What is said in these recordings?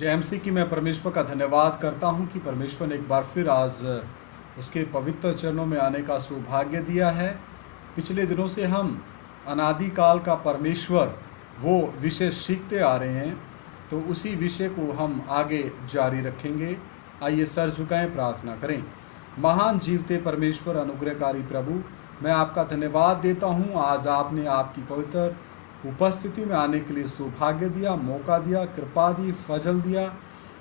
JMC की मैं परमेश्वर का धन्यवाद करता हूं कि परमेश्वर ने एक बार फिर आज उसके पवित्र चरणों में आने का सौभाग्य दिया है। पिछले दिनों से हम अनादिकाल का परमेश्वर वो विषय सीखते आ रहे हैं, तो उसी विषय को हम आगे जारी रखेंगे। आइए सर झुकाएं, प्रार्थना करें। महान जीवते परमेश्वर, अनुग्रहकारी प्रभु, मैं आपका धन्यवाद देता हूं। आज आपने आपकी पवित्र उपस्थिति में आने के लिए सौभाग्य दिया, मौका दिया, कृपा दी, फजल दिया।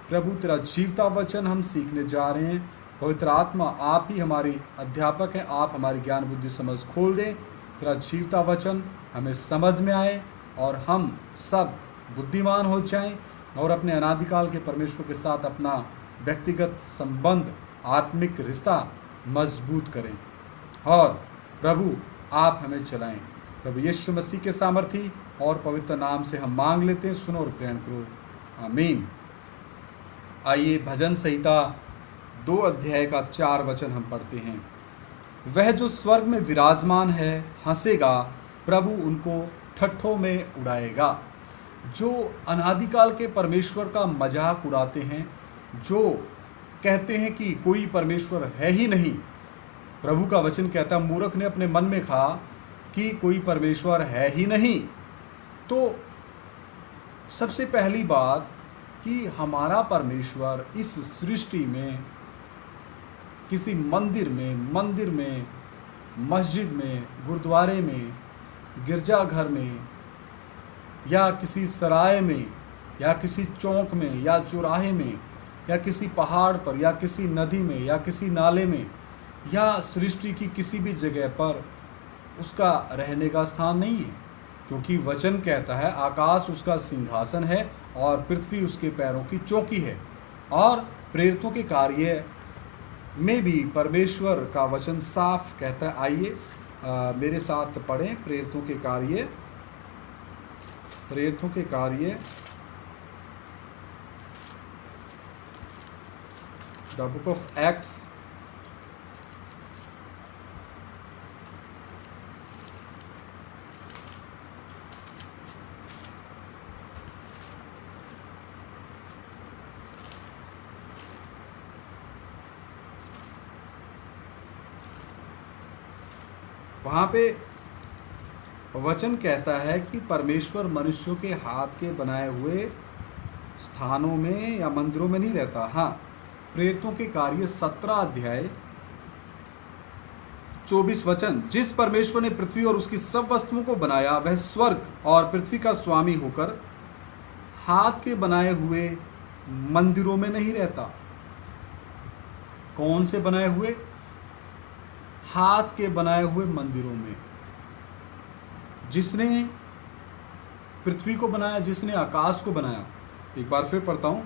प्रभु, तेरा जीवता वचन हम सीखने जा रहे हैं। पवित्र आत्मा, आप ही हमारी अध्यापक हैं, आप हमारी ज्ञान बुद्धि समझ खोल दें। तेरा जीवता वचन हमें समझ में आए और हम सब बुद्धिमान हो जाएं और अपने अनादिकाल के परमेश्वर के साथ अपना व्यक्तिगत संबंध, आत्मिक रिश्ता मजबूत करें। और प्रभु, आप हमें चलाएं। प्रभु यीशु मसीह के सामर्थी और पवित्र नाम से हम मांग लेते हैं, सुनो और ग्रहण करो, आमीन। आइए भजन संहिता 2 अध्याय का 4 वचन हम पढ़ते हैं। वह जो स्वर्ग में विराजमान है हंसेगा, प्रभु उनको ठट्ठों में उड़ाएगा। जो अनादिकाल के परमेश्वर का मजाक उड़ाते हैं, जो कहते हैं कि कोई परमेश्वर है ही नहीं, प्रभु का वचन कहता है, मूर्ख ने अपने मन में कहा कि कोई परमेश्वर है ही नहीं। तो सबसे पहली बात कि हमारा परमेश्वर इस सृष्टि में, किसी मंदिर में, मस्जिद में, गुरुद्वारे में, गिरजाघर में, या किसी सराय में, या किसी चौक में, या चौराहे में, या किसी पहाड़ पर, या किसी नदी में, या किसी नाले में, या सृष्टि की किसी भी जगह पर उसका रहने का स्थान नहीं है। क्योंकि वचन कहता है, आकाश उसका सिंहासन है और पृथ्वी उसके पैरों की चौकी है। और प्रेरितों के कार्य में भी परमेश्वर का वचन साफ कहता है। आइए मेरे साथ पढ़ें प्रेरितों के कार्य द बुक ऑफ एक्ट्स, वहाँ पे वचन कहता है कि परमेश्वर मनुष्यों के हाथ के बनाए हुए स्थानों में या मंदिरों में नहीं रहता। हाँ, प्रेरितों के कार्य 17 अध्याय 24 वचन, जिस परमेश्वर ने पृथ्वी और उसकी सब वस्तुओं को बनाया, वह स्वर्ग और पृथ्वी का स्वामी होकर हाथ के बनाए हुए मंदिरों में नहीं रहता। कौन से बनाए हुए? हाथ के बनाए हुए मंदिरों में। जिसने पृथ्वी को बनाया, जिसने आकाश को बनाया, एक बार फिर पढ़ता हूँ,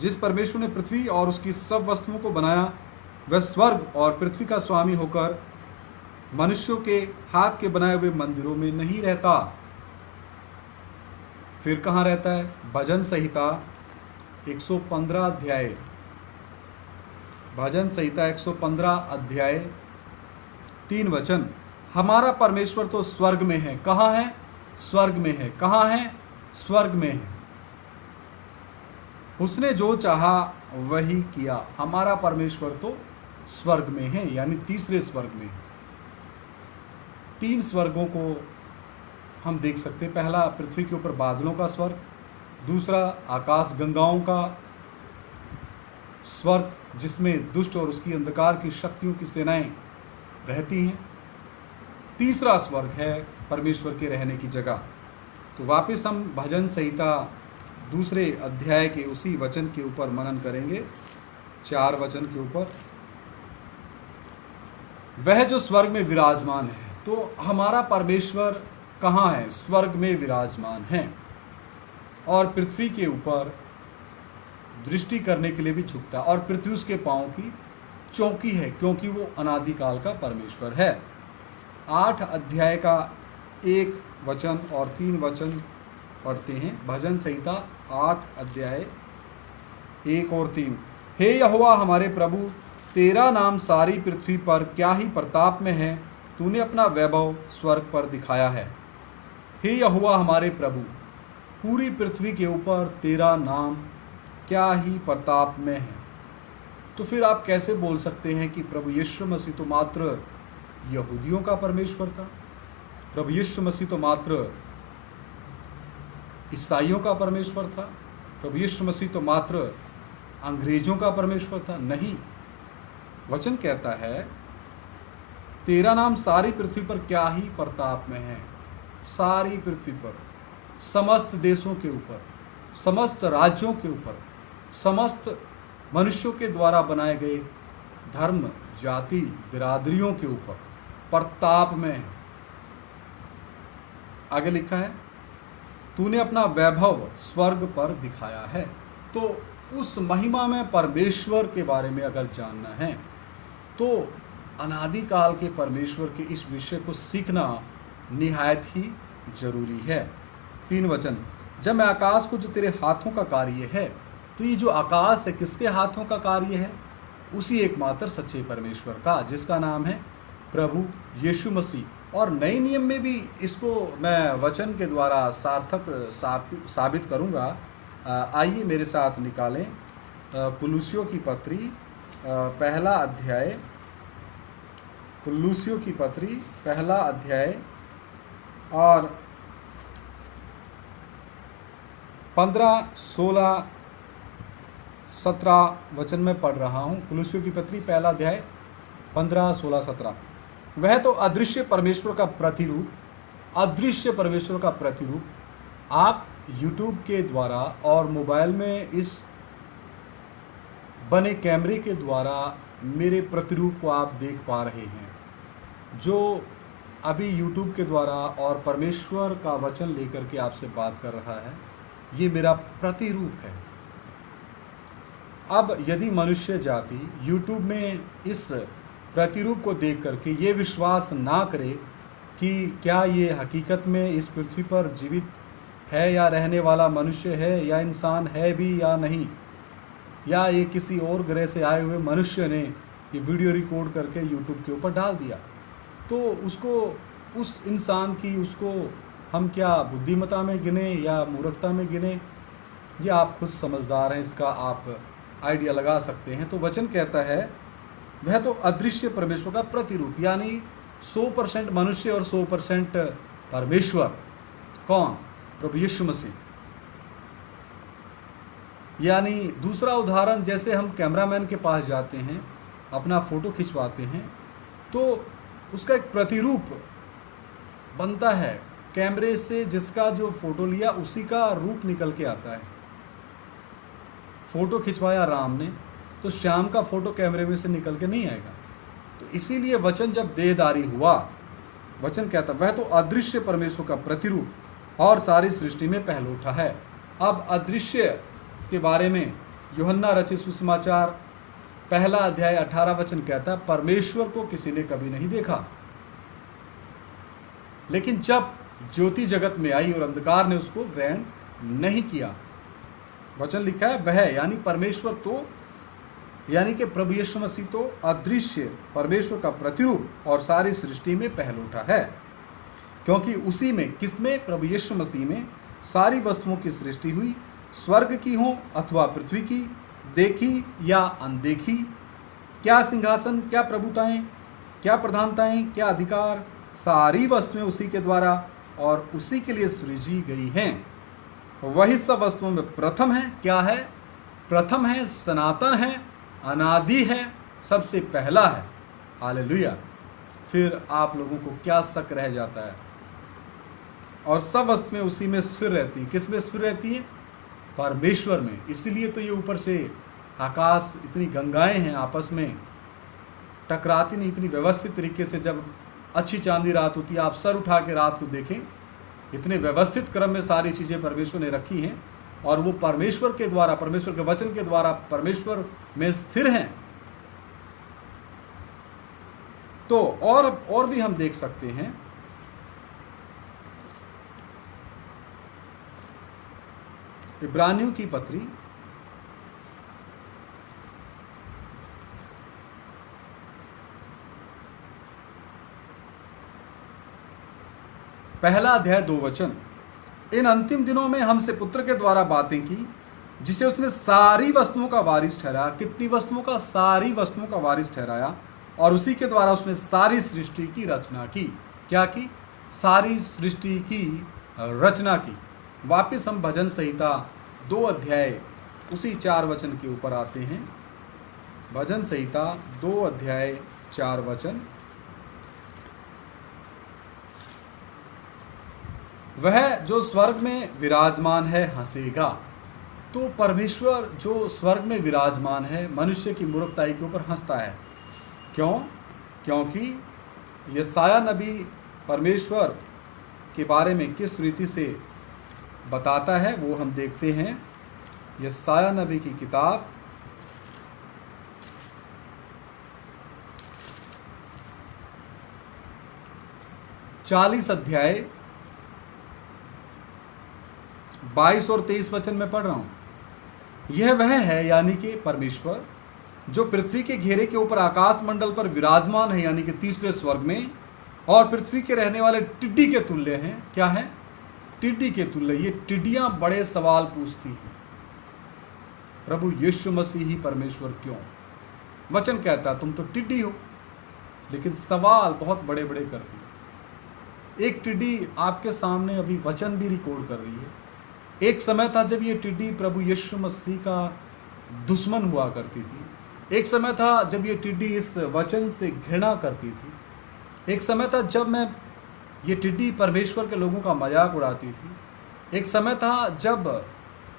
जिस परमेश्वर ने पृथ्वी और उसकी सब वस्तुओं को बनाया, वह स्वर्ग और पृथ्वी का स्वामी होकर मनुष्यों के हाथ के बनाए हुए मंदिरों में नहीं रहता। फिर कहाँ रहता है? भजन संहिता 115 अध्याय, भजन संहिता 115 अध्याय 3 वचन, हमारा परमेश्वर तो स्वर्ग में है। कहाँ है? स्वर्ग में है। कहाँ है? स्वर्ग में है। उसने जो चाहा वही किया। हमारा परमेश्वर तो स्वर्ग में है, यानी तीसरे स्वर्ग में। 3 स्वर्गों को हम देख सकते हैं। पहला पृथ्वी के ऊपर बादलों का स्वर्ग, दूसरा आकाश गंगाओं का स्वर्ग जिसमें दुष्ट और उसकी अंधकार की शक्तियों की सेनाएं रहती हैं, तीसरा स्वर्ग है परमेश्वर के रहने की जगह। तो वापस हम भजन संहिता 2 अध्याय के उसी वचन के ऊपर मनन करेंगे, 4 वचन के ऊपर। वह जो स्वर्ग में विराजमान है, तो हमारा परमेश्वर कहाँ है? स्वर्ग में विराजमान है और पृथ्वी के ऊपर दृष्टि करने के लिए भी झुकता है, और पृथ्वी उसके पांव की चौकी है, क्योंकि वो अनादिकाल का परमेश्वर है। 8 अध्याय का 1 वचन और 3 वचन पढ़ते हैं। भजन संहिता 8 अध्याय 1 और 3। हे यहोवा हमारे प्रभु, तेरा नाम सारी पृथ्वी पर क्या ही प्रताप में है, तूने अपना वैभव स्वर्ग पर दिखाया है। हे यहोवा हमारे प्रभु, पूरी पृथ्वी के ऊपर तेरा नाम क्या ही प्रताप में है। तो फिर आप कैसे बोल सकते हैं कि प्रभु यीशु मसीह तो मात्र यहूदियों का परमेश्वर था, प्रभु यीशु मसीह तो मात्र ईसाइयों का परमेश्वर था, प्रभु यीशु मसीह तो मात्र अंग्रेजों का परमेश्वर था? नहीं, वचन कहता है तेरा नाम सारी पृथ्वी पर क्या ही प्रताप में है। सारी पृथ्वी पर, समस्त देशों के ऊपर, समस्त राज्यों के ऊपर, समस्त मनुष्यों के द्वारा बनाए गए धर्म, जाति, बिरादरियों के ऊपर प्रताप में है। आगे लिखा है तूने अपना वैभव स्वर्ग पर दिखाया है। तो उस महिमा में परमेश्वर के बारे में अगर जानना है तो अनादिकाल के परमेश्वर के इस विषय को सीखना निहायत ही जरूरी है। 3 वचन, जब मैं आकाश को जो तेरे हाथों का कार्य है, तो ये जो आकाश है किसके हाथों का कार्य है? उसी एकमात्र सच्चे परमेश्वर का, जिसका नाम है प्रभु यीशु मसीह। और नए नियम में भी इसको मैं वचन के द्वारा सार्थक साबित करूंगा। आइए मेरे साथ निकालें कुलूसियों की पत्री पहला अध्याय, कुलूसियों की पत्री पहला अध्याय और 15, 16, 17 वचन में पढ़ रहा हूँ। कुलूसियों की पत्री पहला अध्याय 15, 16, 17। वह तो अदृश्य परमेश्वर का प्रतिरूप, अदृश्य परमेश्वर का प्रतिरूप आप YouTube के द्वारा और मोबाइल में इस बने कैमरे के द्वारा मेरे प्रतिरूप को आप देख पा रहे हैं, जो अभी YouTube के द्वारा और परमेश्वर का वचन लेकर के आपसे बात कर रहा है। ये मेरा प्रतिरूप है। अब यदि मनुष्य जाति YouTube में इस प्रतिरूप को देख करके ये विश्वास ना करे कि क्या ये हकीकत में इस पृथ्वी पर जीवित है या रहने वाला मनुष्य है या इंसान है भी या नहीं, या ये किसी और ग्रह से आए हुए मनुष्य ने ये वीडियो रिकॉर्ड करके YouTube के ऊपर डाल दिया, तो उसको, उस इंसान की, उसको हम क्या बुद्धिमता में गिने या मूर्खता में गिने, ये आप खुद समझदार हैं, इसका आप आइडिया लगा सकते हैं। तो वचन कहता है वह तो अदृश्य परमेश्वर का प्रतिरूप, यानी 100% मनुष्य और 100% परमेश्वर। कौन? प्रभु यीशु मसीह। यानी दूसरा उदाहरण, जैसे हम कैमरामैन के पास जाते हैं, अपना फ़ोटो खिंचवाते हैं, तो उसका एक प्रतिरूप बनता है कैमरे से, जिसका जो फ़ोटो लिया उसी का रूप निकल के आता है। फ़ोटो खिंचवाया राम ने, तो श्याम का फ़ोटो कैमरे में से निकल के नहीं आएगा। तो इसीलिए वचन जब देहधारी हुआ, वचन कहता वह तो अदृश्य परमेश्वर का प्रतिरूप और सारी सृष्टि में पहलौठा है। अब अदृश्य के बारे में यूहन्ना रचित सुसमाचार पहला अध्याय 18 वचन कहता है परमेश्वर को किसी ने कभी नहीं देखा, लेकिन जब ज्योति जगत में आई और अंधकार ने उसको ग्रहण नहीं किया। वचन लिखा है वह, यानी परमेश्वर, तो यानी कि प्रभु यीशु मसीह तो अदृश्य परमेश्वर का प्रतिरूप और सारी सृष्टि में पहलौठा है, क्योंकि उसी में, किसमें? प्रभु यीशु मसीह में सारी वस्तुओं की सृष्टि हुई, स्वर्ग की हो अथवा पृथ्वी की, देखी या अनदेखी, क्या सिंहासन, क्या प्रभुताएं, क्या प्रधानताएं, क्या अधिकार, सारी वस्तुएं उसी के द्वारा और उसी के लिए सृजी गई हैं। वही सब वस्तुओं में प्रथम है। क्या है? प्रथम है, सनातन है, अनादि है, सबसे पहला है। हालेलुया। फिर आप लोगों को क्या शक रह जाता है? और सब वस्तुएं उसी में स्थिर रहती। किस में स्थिर रहती है? परमेश्वर में। इसलिए तो ये ऊपर से आकाश, इतनी गंगाएं हैं आपस में टकराती नहीं, इतनी व्यवस्थित तरीके से। जब अच्छी चांदी रात होती है, आप सर उठा के रात को देखें, इतने व्यवस्थित क्रम में सारी चीज़ें परमेश्वर ने रखी हैं, और वो परमेश्वर के द्वारा, परमेश्वर के वचन के द्वारा परमेश्वर में स्थिर हैं। तो और भी हम देख सकते हैं, इब्रानियों की पत्री पहला अध्याय 2 वचन, इन अंतिम दिनों में हमसे पुत्र के द्वारा बातें की जिसे उसने सारी वस्तुओं का वारिस ठहराया। कितनी वस्तुओं का? सारी वस्तुओं का वारिस ठहराया। और उसी के द्वारा उसने सारी सृष्टि की रचना की। क्या की? सारी सृष्टि की रचना की। वापिस हम भजन संहिता 2 अध्याय उसी 4 वचन के ऊपर आते हैं। भजन संहिता 2 अध्याय 4 वचन। वह जो स्वर्ग में विराजमान है हंसेगा। तो परमेश्वर जो स्वर्ग में विराजमान है मनुष्य की मूर्खताई के ऊपर हंसता है। क्यों? क्योंकि यशायाह नबी परमेश्वर के बारे में किस रीति से बताता है वो हम देखते हैं। यशायाह नबी की किताब 40 अध्याय 22 और 23 वचन में पढ़ रहा हूं। यह वह है यानी कि परमेश्वर जो पृथ्वी के घेरे के ऊपर आकाश मंडल पर विराजमान है, यानी कि तीसरे स्वर्ग में, और पृथ्वी के रहने वाले टिड्डी के तुल्य हैं। क्या है? टिड्डी के तुल्य। ये टिड्डियां बड़े सवाल पूछती हैं, प्रभु यीशु मसीह ही परमेश्वर क्यों? वचन कहता तुम तो टिड्डी हो, लेकिन सवाल बहुत बड़े बड़े करती है। एक टिड्डी आपके सामने अभी वचन भी रिकॉर्ड कर रही है। एक समय था जब ये टिड्डी प्रभु यीशु मसीह का दुश्मन हुआ करती थी। एक समय था जब ये टिड्डी इस वचन से घृणा करती थी। एक समय था जब ये टिड्डी परमेश्वर के लोगों का मजाक उड़ाती थी। एक समय था जब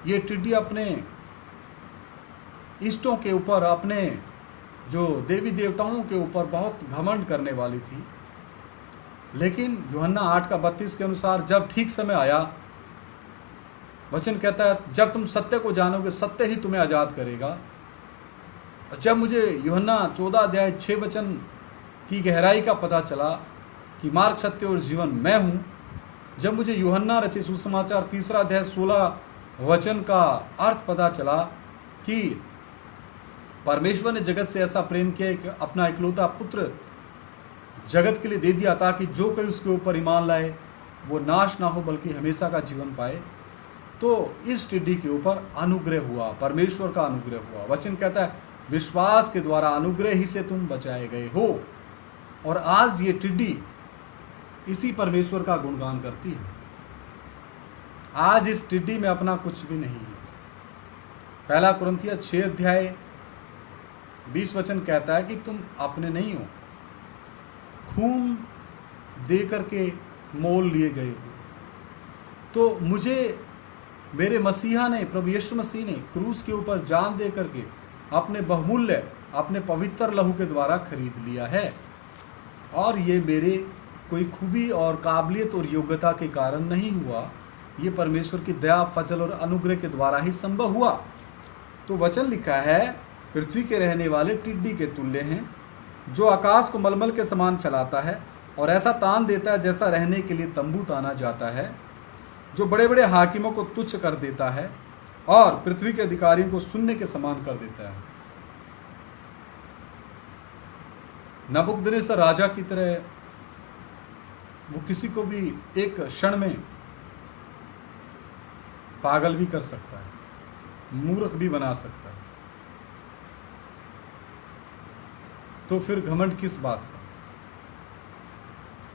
ये टिड्डी अपने इष्टों के ऊपर, अपने जो देवी देवताओं के ऊपर बहुत घमंड करने वाली थी। लेकिन यूहन्ना 8:32 के अनुसार जब ठीक समय आया, वचन कहता है जब तुम सत्य को जानोगे सत्य ही तुम्हें आज़ाद करेगा। जब मुझे यूहन्ना 14 अध्याय 6 वचन की गहराई का पता चला कि मार्ग, सत्य और जीवन मैं हूँ, जब मुझे यूहन्ना रचित सुसमाचार 3 अध्याय 16 वचन का अर्थ पता चला कि परमेश्वर ने जगत से ऐसा प्रेम किया कि अपना इकलौता पुत्र जगत के लिए दे दिया ताकि जो कोई उसके ऊपर ईमान लाए वो नाश ना हो बल्कि हमेशा का जीवन पाए, तो इस टिड्डी के ऊपर अनुग्रह हुआ, परमेश्वर का अनुग्रह हुआ। वचन कहता है विश्वास के द्वारा अनुग्रह ही से तुम बचाए गए हो। और आज ये टिड्डी इसी परमेश्वर का गुणगान करती है। आज इस टिड्डी में अपना कुछ भी नहीं है। 1 कुरिन्थियों 6 अध्याय 20 वचन कहता है कि तुम अपने नहीं हो, खून दे करके मोल लिए गए हो। तो मुझे मेरे मसीहा ने, प्रभु यीशु मसीह ने क्रूस के ऊपर जान दे करके अपने बहुमूल्य, अपने पवित्र लहू के द्वारा खरीद लिया है। और ये मेरे कोई खूबी और काबिलियत और योग्यता के कारण नहीं हुआ, ये परमेश्वर की दया, फजल और अनुग्रह के द्वारा ही संभव हुआ। तो वचन लिखा है पृथ्वी के रहने वाले टिड्डी के तुल्य हैं, जो आकाश को मलमल के समान फैलाता है और ऐसा तान देता है जैसा रहने के लिए तंबू ताना जाता है, जो बड़े बड़े हाकिमों को तुच्छ कर देता है और पृथ्वी के अधिकारियों को शून्य के समान कर देता है। नबूकदनेस्सर राजा की तरह वो किसी को भी एक क्षण में पागल भी कर सकता है, मूर्ख भी बना सकता है। तो फिर घमंड किस बात का?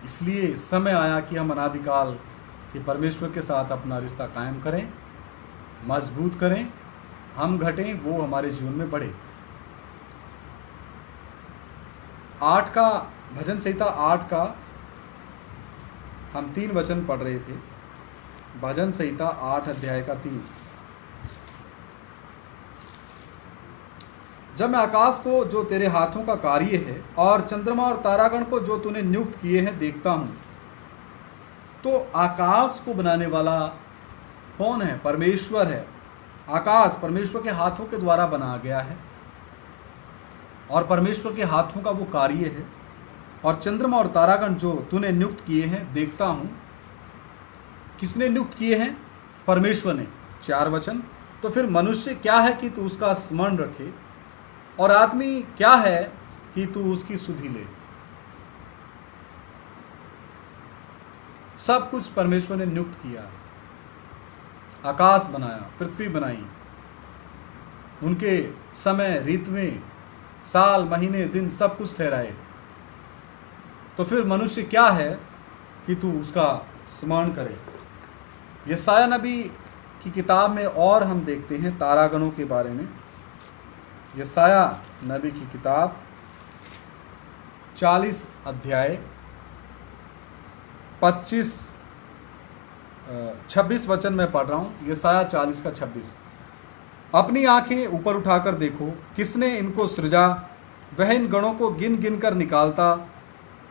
इसलिए समय आया कि हम अनादिकाल के परमेश्वर के साथ अपना रिश्ता कायम करें, मजबूत करें, हम घटें, वो हमारे जीवन में बढ़े। 8 का भजन संहिता 8 का हम 3 वचन पढ़ रहे थे। भजन संहिता 8 अध्याय का 3। जब मैं आकाश को जो तेरे हाथों का कार्य है और चंद्रमा और तारागण को जो तूने नियुक्त किए हैं देखता हूं, तो आकाश को बनाने वाला कौन है? परमेश्वर है। आकाश परमेश्वर के हाथों के द्वारा बनाया गया है और परमेश्वर के हाथों का वो कार्य है। और चंद्रमा और तारागण जो तूने नियुक्त किए हैं देखता हूं। किसने नियुक्त किए हैं? परमेश्वर ने। 4 वचन। तो फिर मनुष्य क्या है कि तू उसका स्मरण रखे, और आदमी क्या है कि तू उसकी सुधि ले। सब कुछ परमेश्वर ने नियुक्त किया। आकाश बनाया, पृथ्वी बनाई, उनके समय, ऋतुएं, साल, महीने, दिन सब कुछ ठहराए, तो फिर मनुष्य क्या है कि तू उसका स्मरण करे। यशायाह नबी की किताब में और हम देखते हैं तारागणों के बारे में। यशायाह नबी की किताब 40 अध्याय 26 वचन में पढ़ रहा हूँ। यशायाह 40 का 26। अपनी आंखें ऊपर उठाकर देखो, किसने इनको सृजा, वह इन गणों को गिन गिन कर निकालता,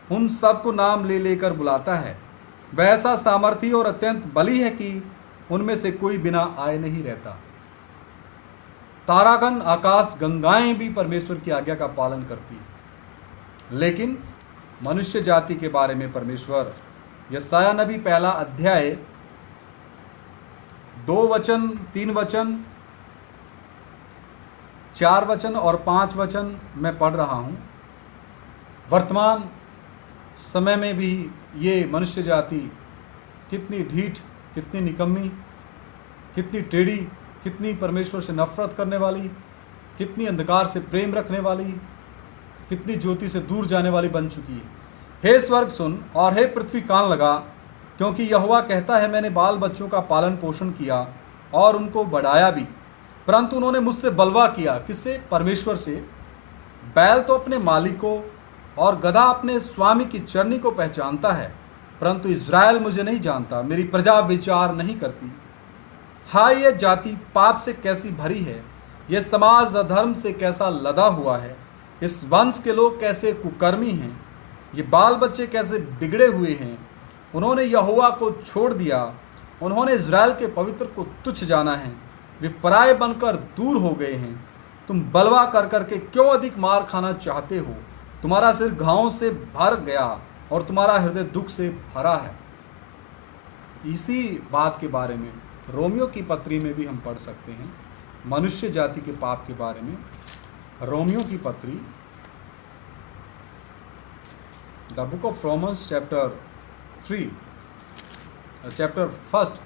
उन सब को नाम ले लेकर बुलाता है। वह ऐसा सामर्थी और अत्यंत बली है कि उनमें से कोई बिना आए नहीं रहता। तारागण, आकाश गंगाएं भी परमेश्वर की आज्ञा का पालन करती, लेकिन मनुष्य जाति के बारे में परमेश्वर यशायाह नबी 1 अध्याय 2 वचन, 3 वचन, 4 वचन और 5 वचन मैं पढ़ रहा हूं। वर्तमान समय में भी ये मनुष्य जाति कितनी ढीठ, कितनी निकम्मी, कितनी टेढ़ी, कितनी परमेश्वर से नफरत करने वाली, कितनी अंधकार से प्रेम रखने वाली, कितनी ज्योति से दूर जाने वाली बन चुकी है। हे स्वर्ग सुन और हे पृथ्वी कान लगा, क्योंकि यहोवा कहता है, मैंने बाल बच्चों का पालन पोषण किया और उनको बढ़ाया भी, परंतु उन्होंने मुझसे बलवा किया। किससे? परमेश्वर से। बैल तो अपने मालिक को और गधा अपने स्वामी की चरनी को पहचानता है, परंतु इज़राइल मुझे नहीं जानता, मेरी प्रजा विचार नहीं करती। हाय, यह जाति पाप से कैसी भरी है, यह समाज अधर्म से कैसा लदा हुआ है। इस वंश के लोग कैसे कुकर्मी हैं, ये बाल बच्चे कैसे बिगड़े हुए हैं। उन्होंने यहोवा को छोड़ दिया, उन्होंने इज़राइल के पवित्र को तुच्छ जाना है, वे पराये बनकर दूर हो गए हैं। तुम बलवा कर करके क्यों अधिक मार खाना चाहते हो? तुम्हारा सिर घावों से भर गया और तुम्हारा हृदय दुख से भरा है। इसी बात के बारे में रोमियो की पत्री में भी हम पढ़ सकते हैं, मनुष्य जाति के पाप के बारे में। रोमियो की पत्री, the book of Romans chapter 3, chapter 1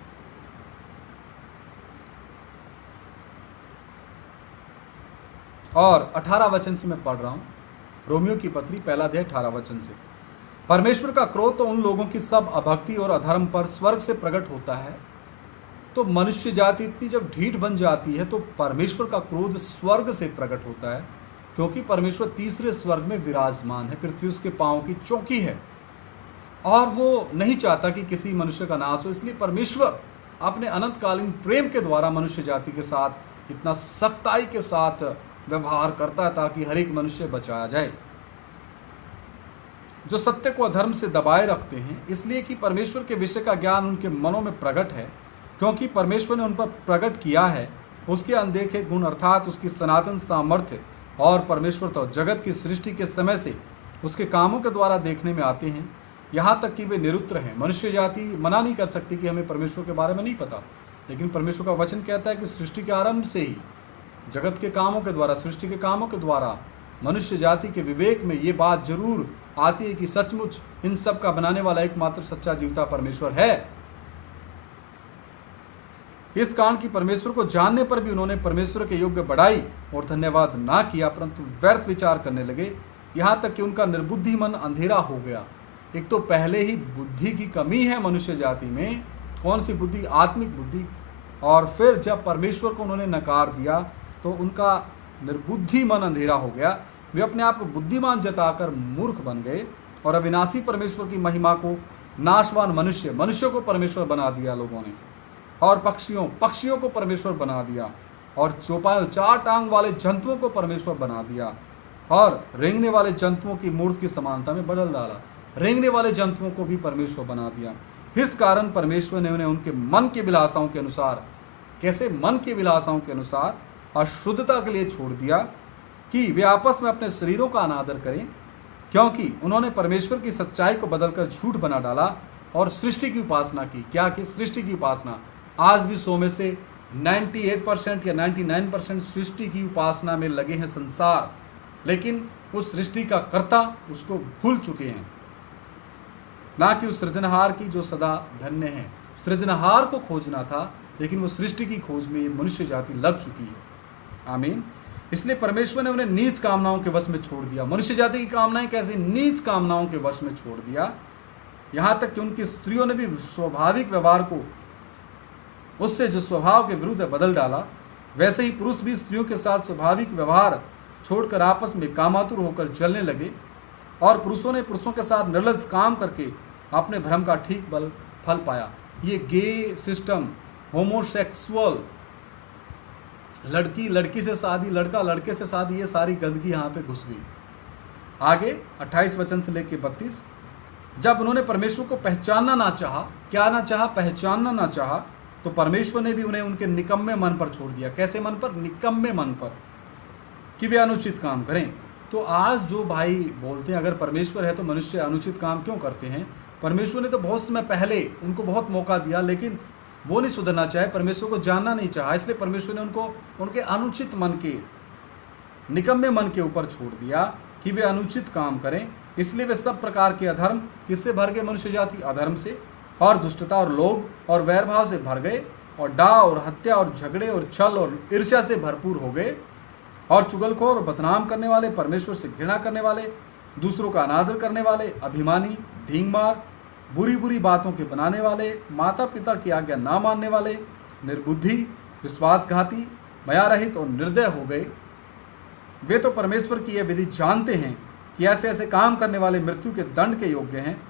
और 18 वचन से मैं पढ़ रहा हूं। रोमियो की पत्री 1 अध्याय 18 वचन से। परमेश्वर का क्रोध तो उन लोगों की सब अभक्ति और अधर्म पर स्वर्ग से प्रकट होता है। तो मनुष्य जाति इतनी जब ढीठ बन जाती है तो परमेश्वर का क्रोध स्वर्ग से प्रकट होता है, क्योंकि परमेश्वर तीसरे स्वर्ग में विराजमान है, पृथ्वी उसके पांव की चौकी है और वो नहीं चाहता कि किसी मनुष्य का नाश हो। इसलिए परमेश्वर अपने अनंतकालीन प्रेम के द्वारा मनुष्य जाति के साथ इतना सख्ताई के साथ व्यवहार करता है ताकि हर एक मनुष्य बचाया जाए, जो सत्य को अधर्म से दबाए रखते हैं। इसलिए कि परमेश्वर के विषय का ज्ञान उनके मनों में प्रकट है, क्योंकि परमेश्वर ने उन पर प्रकट किया है उसके अनदेखे गुण, अर्थात उसकी सनातन सामर्थ्य। और परमेश्वर तो जगत की सृष्टि के समय से उसके कामों के द्वारा देखने में आते हैं, यहाँ तक कि वे निरुत्तर हैं। मनुष्य जाति मना नहीं कर सकती कि हमें परमेश्वर के बारे में नहीं पता, लेकिन परमेश्वर का वचन कहता है कि सृष्टि के आरंभ से ही जगत के कामों के द्वारा, सृष्टि के कामों के द्वारा मनुष्य जाति के विवेक में ये बात जरूर आती है कि सचमुच इन सब का बनाने वाला एकमात्र सच्चा जीवता परमेश्वर है। इस कारण की परमेश्वर को जानने पर भी उन्होंने परमेश्वर के योग्य बढ़ाई और धन्यवाद ना किया, परंतु व्यर्थ विचार करने लगे, यहाँ तक कि उनका निर्बुद्धि मन अंधेरा हो गया। एक तो पहले ही बुद्धि की कमी है मनुष्य जाति में। कौन सी बुद्धि? आत्मिक बुद्धि। और फिर जब परमेश्वर को उन्होंने नकार दिया तो उनका निर्बुद्धि मन अंधेरा हो गया। वे अपने आप को बुद्धिमान जताकर मूर्ख बन गए और अविनाशी परमेश्वर की महिमा को नाशवान मनुष्य को परमेश्वर बना दिया लोगों ने, और पक्षियों को परमेश्वर बना दिया, और चौपायों 4 टांग वाले जंतुओं को परमेश्वर बना दिया, और रेंगने वाले जंतुओं की मूर्त की समानता में बदल डाला। रेंगने वाले जंतुओं को भी परमेश्वर बना दिया। इस कारण परमेश्वर ने उन्हें उनके मन की विलासाओं के अनुसार, कैसे? मन की विलासाओं के अनुसार अशुद्धता के लिए छोड़ दिया कि वे आपस में अपने शरीरों का अनादर करें, क्योंकि उन्होंने परमेश्वर की सच्चाई को बदलकर झूठ बना डाला और सृष्टि की उपासना की। क्या कि? सृष्टि की उपासना। आज भी 100 में से 98% या 99% सृष्टि की उपासना में लगे हैं संसार, लेकिन उस सृष्टि का कर्ता उसको भूल चुके हैं, ना कि उस सृजनहार की जो सदा धन्य है। सृजनहार को खोजना था, लेकिन वो सृष्टि की खोज में ये मनुष्य जाति लग चुकी है। आमीन। इसलिए परमेश्वर ने उन्हें नीच कामनाओं के वश में छोड़ दिया। मनुष्य जाति की कामनाएं कैसे नीच कामनाओं के वश में छोड़ दिया, यहाँ तक कि उनकी स्त्रियों ने भी स्वाभाविक व्यवहार को उससे जो स्वभाव के विरुद्ध बदल डाला। वैसे ही पुरुष भी स्त्रियों के साथ स्वाभाविक व्यवहार छोड़कर आपस में कामातुर होकर चलने लगे, और पुरुषों ने पुरुषों के साथ निर्लज काम करके अपने भ्रम का ठीक फल पाया। ये गे सिस्टम, होमोसेक्सुअल, लड़की लड़की से शादी, लड़का लड़के से शादी, ये सारी गंदगी यहाँ पे घुस गई। आगे 28 वचन से लेकर 32, जब उन्होंने परमेश्वर को पहचानना ना चाहा, क्या ना चाहा, पहचानना ना चाहा, तो परमेश्वर ने भी उन्हें उनके निकम्मे मन पर छोड़ दिया। कैसे मन पर? निकम्मे मन पर, कि वे अनुचित काम करें। तो आज जो भाई बोलते हैं अगर परमेश्वर है तो मनुष्य अनुचित काम क्यों करते हैं? परमेश्वर ने तो बहुत समय पहले उनको बहुत मौका दिया, लेकिन वो नहीं सुधरना चाहे, परमेश्वर को जानना नहीं चाहा, इसलिए परमेश्वर ने उनको उनके अनुचित मन के, निकम्मे मन के ऊपर छोड़ दिया कि वे अनुचित काम करें। इसलिए वे सब प्रकार के अधर्म, किससे भर गए? मनुष्य जाति अधर्म से, और दुष्टता और लोभ और वैरभाव से भर गए, और डाह और हत्या और झगड़े और छल और ईर्ष्या से भरपूर हो गए, और चुगलखोर और बदनाम करने वाले, परमेश्वर से घृणा करने वाले, दूसरों का अनादर करने वाले, अभिमानी, ढींगमार, बुरी बुरी बातों के बनाने वाले, माता पिता की आज्ञा ना मानने वाले, निर्बुद्धि, विश्वासघाती, मयारहित और निर्दय हो गए। वे तो परमेश्वर की यह विधि जानते हैं कि ऐसे ऐसे काम करने वाले मृत्यु के दंड के योग्य हैं,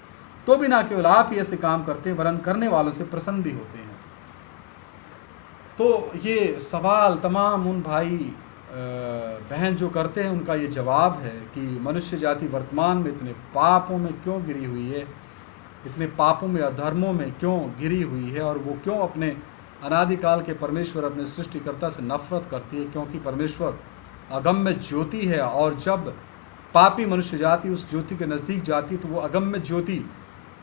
तो भी ना केवल आप ही ऐसे काम करते हैं, वरन करने वालों से प्रसन्न भी होते हैं। तो ये सवाल तमाम उन भाई बहन जो करते हैं, उनका ये जवाब है कि मनुष्य जाति वर्तमान में इतने पापों में क्यों गिरी हुई है, इतने पापों में, अधर्मों में क्यों गिरी हुई है, और वो क्यों अपने अनादिकाल के परमेश्वर, अपने सृष्टिकर्ता से नफरत करती है। क्योंकि परमेश्वर अगम्य ज्योति है, और जब पापी मनुष्य जाति उस ज्योति के नज़दीक जाती है तो वो अगम्य ज्योति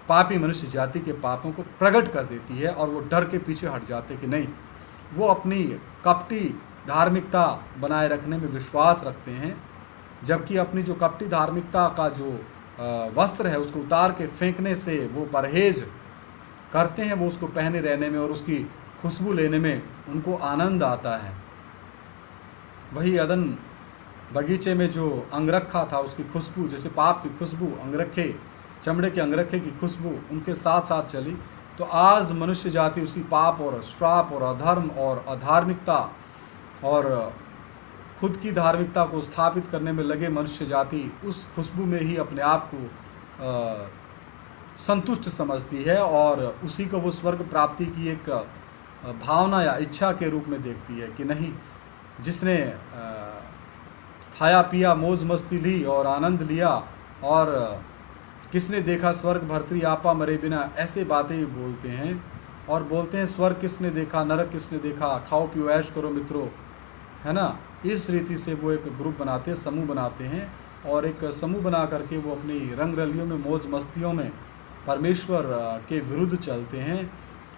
पापी मनुष्य जाति के पापों को प्रकट कर देती है, और वो डर के पीछे हट जाते कि नहीं, वो अपनी कपटी धार्मिकता बनाए रखने में विश्वास रखते हैं, जबकि अपनी जो कपटी धार्मिकता का जो वस्त्र है उसको उतार के फेंकने से वो परहेज करते हैं। वो उसको पहने रहने में और उसकी खुशबू लेने में उनको आनंद आता है। वही अदन बगीचे में जो अंगरखा था, उसकी खुशबू, जैसे पाप की खुशबू, अंगरखे, चमड़े के अंगरखे की खुशबू उनके साथ साथ चली, तो आज मनुष्य जाति उसी पाप और श्राप और अधर्म और अधार्मिकता और खुद की धार्मिकता को स्थापित करने में लगे मनुष्य जाति उस खुशबू में ही अपने आप को संतुष्ट समझती है, और उसी को वो स्वर्ग प्राप्ति की एक भावना या इच्छा के रूप में देखती है कि नहीं, जिसने खाया पिया, मौज मस्ती ली और आनंद लिया, और किसने देखा स्वर्ग भर्तरी आपा मरे बिना, ऐसे बातें बोलते हैं। और बोलते हैं स्वर्ग किसने देखा, नरक किसने देखा, खाओ पियो ऐश करो मित्रों, है ना। इस रीति से वो एक ग्रुप बनाते हैं, समूह बनाते हैं, और एक समूह बना करके वो अपनी रंग रलियों में, मौज मस्तियों में परमेश्वर के विरुद्ध चलते हैं,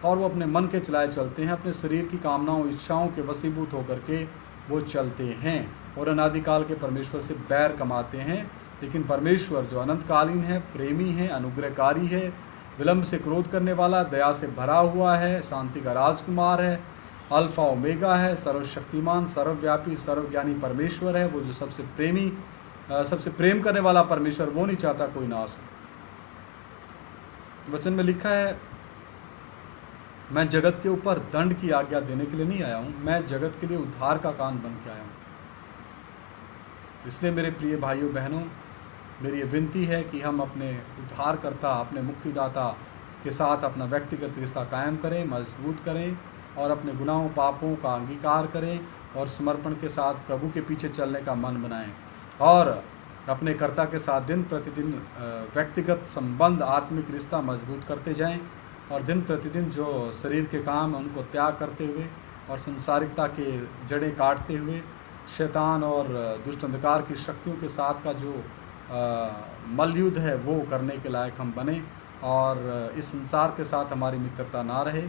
और वो अपने मन के चलाए चलते हैं, अपने शरीर की कामनाओं, इच्छाओं के वशीभूत होकर के वो चलते हैं, और अनादिकाल के परमेश्वर से बैर कमाते हैं। लेकिन परमेश्वर जो अनंतकालीन है, प्रेमी है, अनुग्रहकारी है, विलंब से क्रोध करने वाला, दया से भरा हुआ है, शांति का राजकुमार है, अल्फा ओमेगा है, सर्वशक्तिमान, सर्वव्यापी, सर्वज्ञानी परमेश्वर है। वो जो सबसे प्रेमी, सबसे प्रेम करने वाला परमेश्वर, वो नहीं चाहता कोई नाश हो। वचन में लिखा है, मैं जगत के ऊपर दंड की आज्ञा देने के लिए नहीं आया हूँ, मैं जगत के लिए उद्धार का कान बन के आया हूँ। इसलिए मेरे प्रिय भाइयों बहनों, मेरी ये विनती है कि हम अपने उद्धारकर्ता, अपने मुक्तिदाता के साथ अपना व्यक्तिगत रिश्ता कायम करें, मजबूत करें, और अपने गुनाहों पापों का अंगीकार करें, और समर्पण के साथ प्रभु के पीछे चलने का मन बनाएं, और अपने कर्ता के साथ दिन प्रतिदिन व्यक्तिगत संबंध, आत्मिक रिश्ता मजबूत करते जाएं, और दिन प्रतिदिन जो शरीर के काम हैं उनको त्याग करते हुए, और संसारिकता के जड़ें काटते हुए, शैतान और दुष्ट अंधकार की शक्तियों के साथ का जो मल्लयुद्ध है वो करने के लायक हम बने, और इस संसार के साथ हमारी मित्रता ना रहे,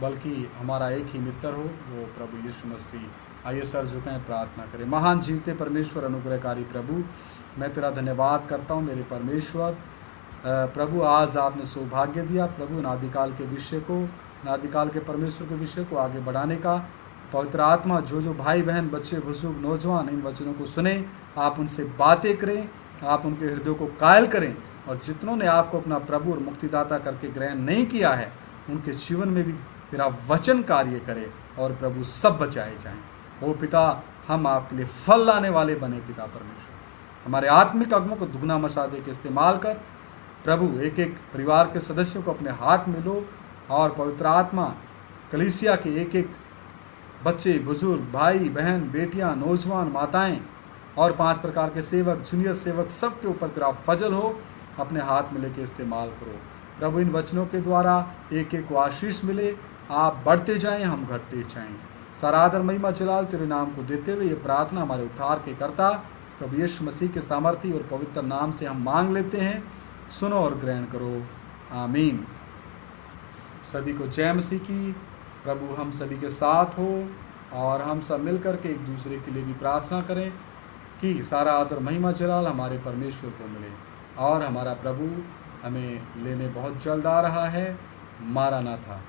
बल्कि हमारा एक ही मित्र हो, वो प्रभु यीशु मसीह। आइए सर झुकें, प्रार्थना करें। महान जीवते परमेश्वर, अनुग्रहकारी प्रभु, मैं तेरा धन्यवाद करता हूँ मेरे परमेश्वर। प्रभु आज आपने सौभाग्य दिया प्रभु अनादिकाल के विषय को, अनादिकाल के परमेश्वर के विषय को आगे बढ़ाने का। पवित्र आत्मा जो भाई बहन, बच्चे, बुजुर्ग, नौजवान इन वचनों को सुने, आप उनसे बातें करें, आप उनके हृदय को कायल करें, और जितनों ने आपको अपना प्रभु और मुक्तिदाता करके ग्रहण नहीं किया है उनके जीवन में भी तेरा वचन कार्य करे और प्रभु सब बचाए जाएं। ओ पिता, हम आपके लिए फल लाने वाले बने पिता परमेश्वर। हमारे आत्मिक अगमों को दुगना मसादे के इस्तेमाल कर प्रभु, एक एक परिवार के सदस्यों को अपने हाथ में लो, और पवित्र आत्मा कलीसिया के एक एक बच्चे, बुजुर्ग, भाई बहन, बेटियां, नौजवान, माताएं और 5 प्रकार के सेवक, जूनियर सेवक, सबके ऊपर तेरा फजल हो, अपने हाथ में लेके इस्तेमाल करो प्रभु। इन वचनों के द्वारा एक एक को आशीष मिले, आप बढ़ते जाएं, हम घटते जाएं। सारा आदर महिमा जलाल तेरे नाम को देते हुए ये प्रार्थना हमारे उद्धार के कर्ता प्रभु यीशु मसीह के सामर्थी और पवित्र नाम से हम मांग लेते हैं। सुनो और ग्रहण करो, आमीन। सभी को जय मसीह की। प्रभु हम सभी के साथ हो, और हम सब मिलकर के एक दूसरे के लिए भी प्रार्थना करें कि सारा आदर महिमा जलाल हमारे परमेश्वर को मिले, और हमारा प्रभु हमें लेने बहुत जल्द आ रहा है। मारानाथा।